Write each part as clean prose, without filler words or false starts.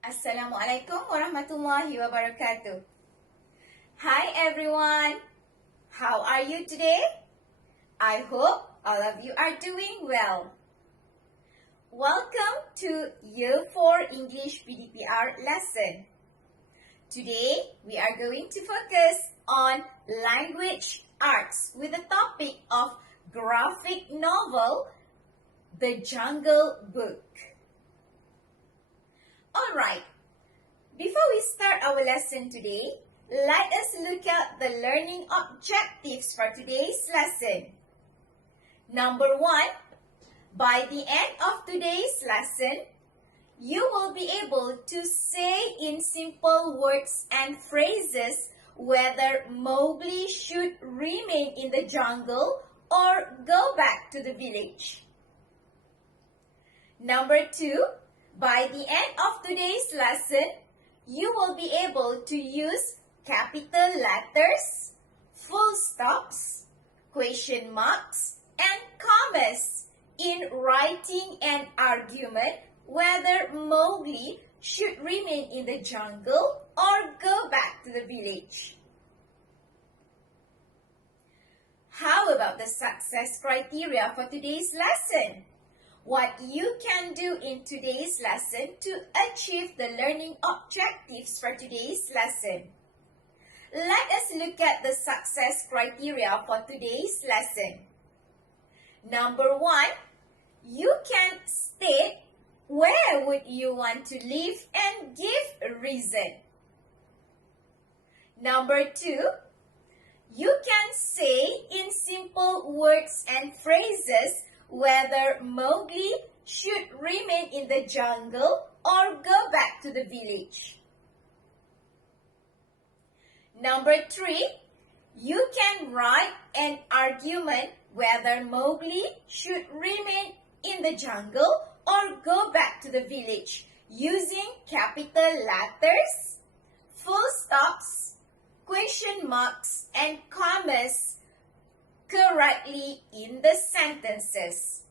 Assalamualaikum warahmatullahi wabarakatuh. Hi everyone. How are you today? I hope all of you are doing well. Welcome to Year 4 English PDPR lesson. Today we are going to focus on language arts with the topic of graphic novel The Jungle Book. Alright, before we start our lesson today, let us look at the learning objectives for today's lesson. Number 1, by the end of today's lesson, you will be able to say in simple words and phrases whether Mowgli should remain in the jungle or go back to the village. Number 2, by the end of today's lesson, you will be able to use capital letters, full stops, question marks, and commas in writing an argument whether Mowgli should remain in the jungle or go back to the village. How about the success criteria for today's lesson? What you can do in today's lesson to achieve the learning objectives for today's lesson. Let us look at the success criteria for today's lesson. Number 1, you can state where would you want to live and give a reason. Number 2, you can say in simple words and phrases whether Mowgli should remain in the jungle or go back to the village. Number 3, you can write an argument whether Mowgli should remain in the jungle or go back to the village using capital letters, full stops, question marks, and commas correctly in the sentences.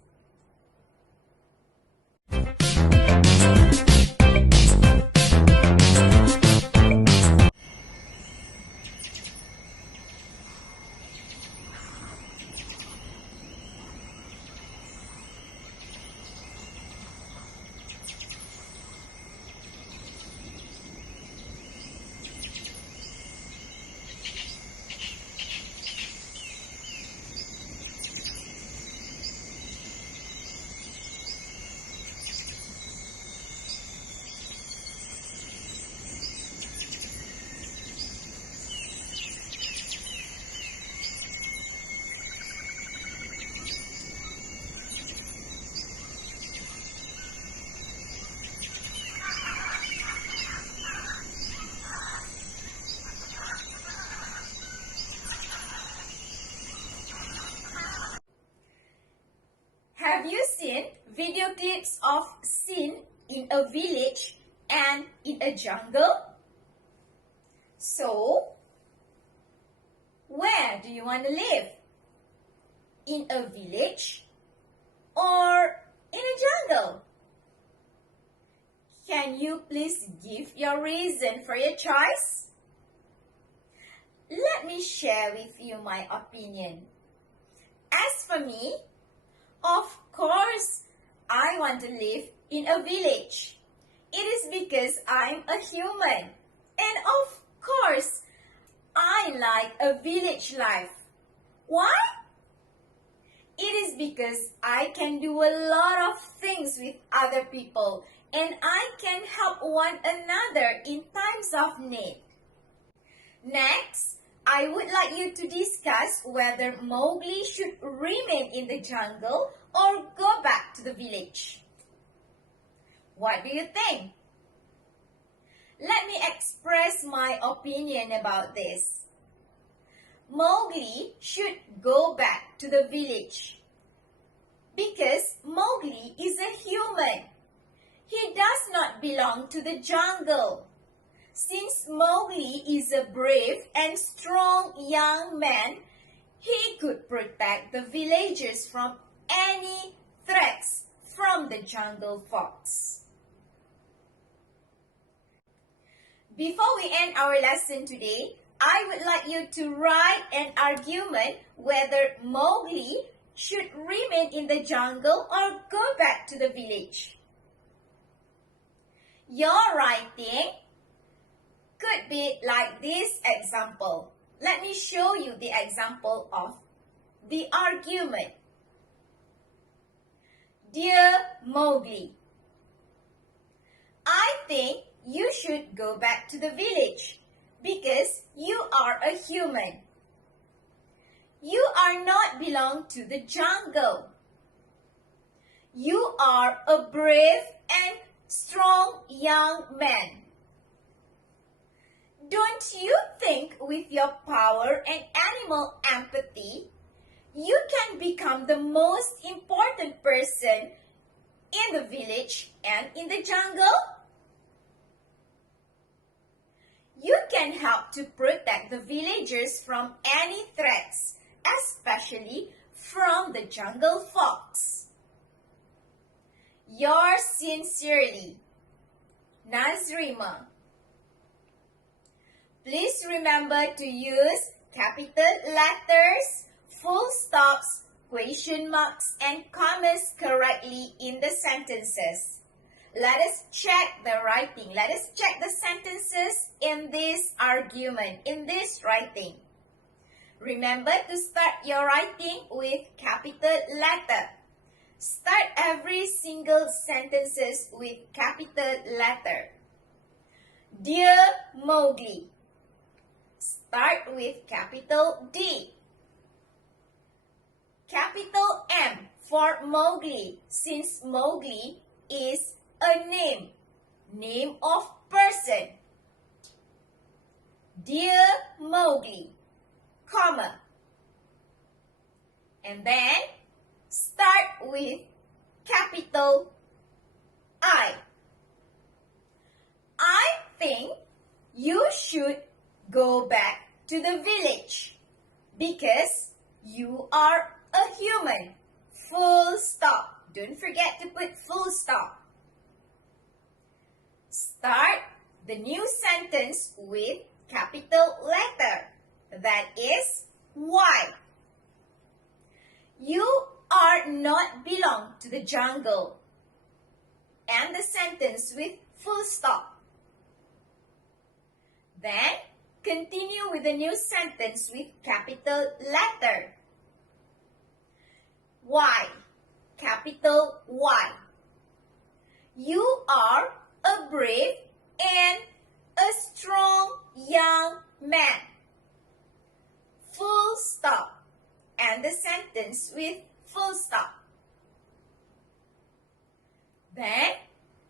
Have you seen video clips of scene in a village and in a jungle? So, where do you want to live? In a village or in a jungle? Can you please give your reason for your choice? Let me share with you my opinion. As for me, of course, I want to live in a village. It is because I'm a human. And of course, I like a village life. Why? It is because I can do a lot of things with other people and I can help one another in times of need. Next, I would like you to discuss whether Mowgli should remain in the jungle or go back to the village. What do you think? Let me express my opinion about this. Mowgli should go back to the village because Mowgli is a human. He does not belong to the jungle. Since Mowgli is a brave and strong young man, he could protect the villagers from any threats from the jungle fox. Before we end our lesson today, I would like you to write an argument whether Mowgli should remain in the jungle or go back to the village. Your writing could be like this example. Let me show you the example of the argument. Dear Mowgli, I think you should go back to the village because you are a human. You are not belong to the jungle. You are a brave and strong young man. Don't you think with your power and animal empathy, you can become the most important person in the village and in the jungle? You can help to protect the villagers from any threats, especially from the jungle fox. Yours sincerely, Nazrima. Please remember to use capital letters, full stops, question marks, and commas correctly in the sentences. Let us check the writing. Let us check the sentences in this argument, in this writing. Remember to start your writing with capital letter. Start every single sentences with capital letter. Dear Mowgli. Start with capital D. Capital M for Mowgli, since Mowgli is a name of person. Dear Mowgli, comma. And then start with capital I. I think you should go back to the village because you are a human. Full stop. Don't forget to put full stop. Start the new sentence with capital letter. That is Y. You are not belong to the jungle. End the sentence with full stop. Then continue with the new sentence with capital letter. Y. Capital Y. You are a brave and a strong young man. Full stop. End the sentence with full stop. Then,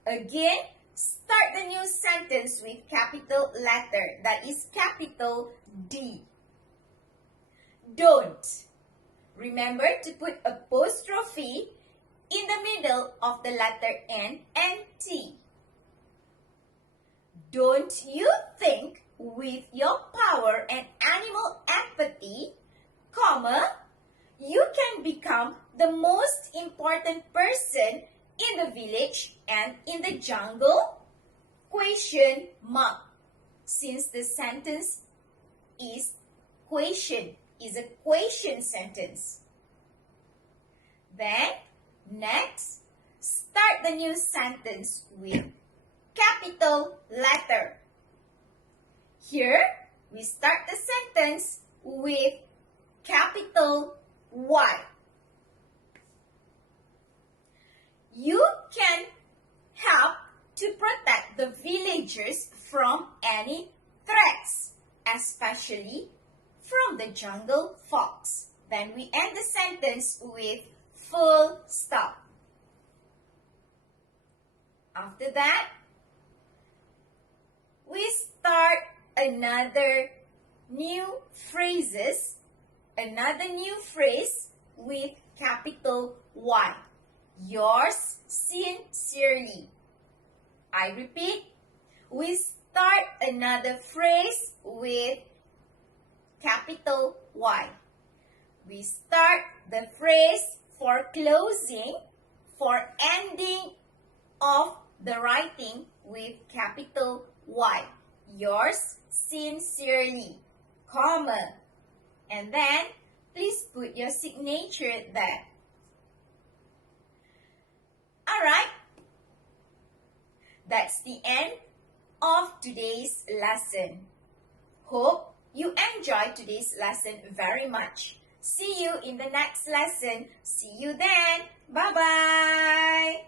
again, start the new sentence with capital letter. That is capital D. Don't. Remember to put apostrophe in the middle of the letter N and T. Don't you think with your power and animal empathy, comma, you can become the most important person in the village and in the jungle? Question mark. Since the sentence is a question sentence. Then, next, start the new sentence with capital letter. Here, we start the sentence with capital Y. You can help to protect the villagers from any threats, especially from the jungle fox. Then we end the sentence with full stop. After that, we start another new phrase with capital Y. Yours sincerely. I repeat, we start another phrase with capital Y. We start the phrase for closing, for ending of the writing with capital Y. yours sincerely, comma. And then, please put your signature there. Alright, that's the end of today's lesson. Hope you enjoyed today's lesson very much. See you in the next lesson. See you then. Bye-bye.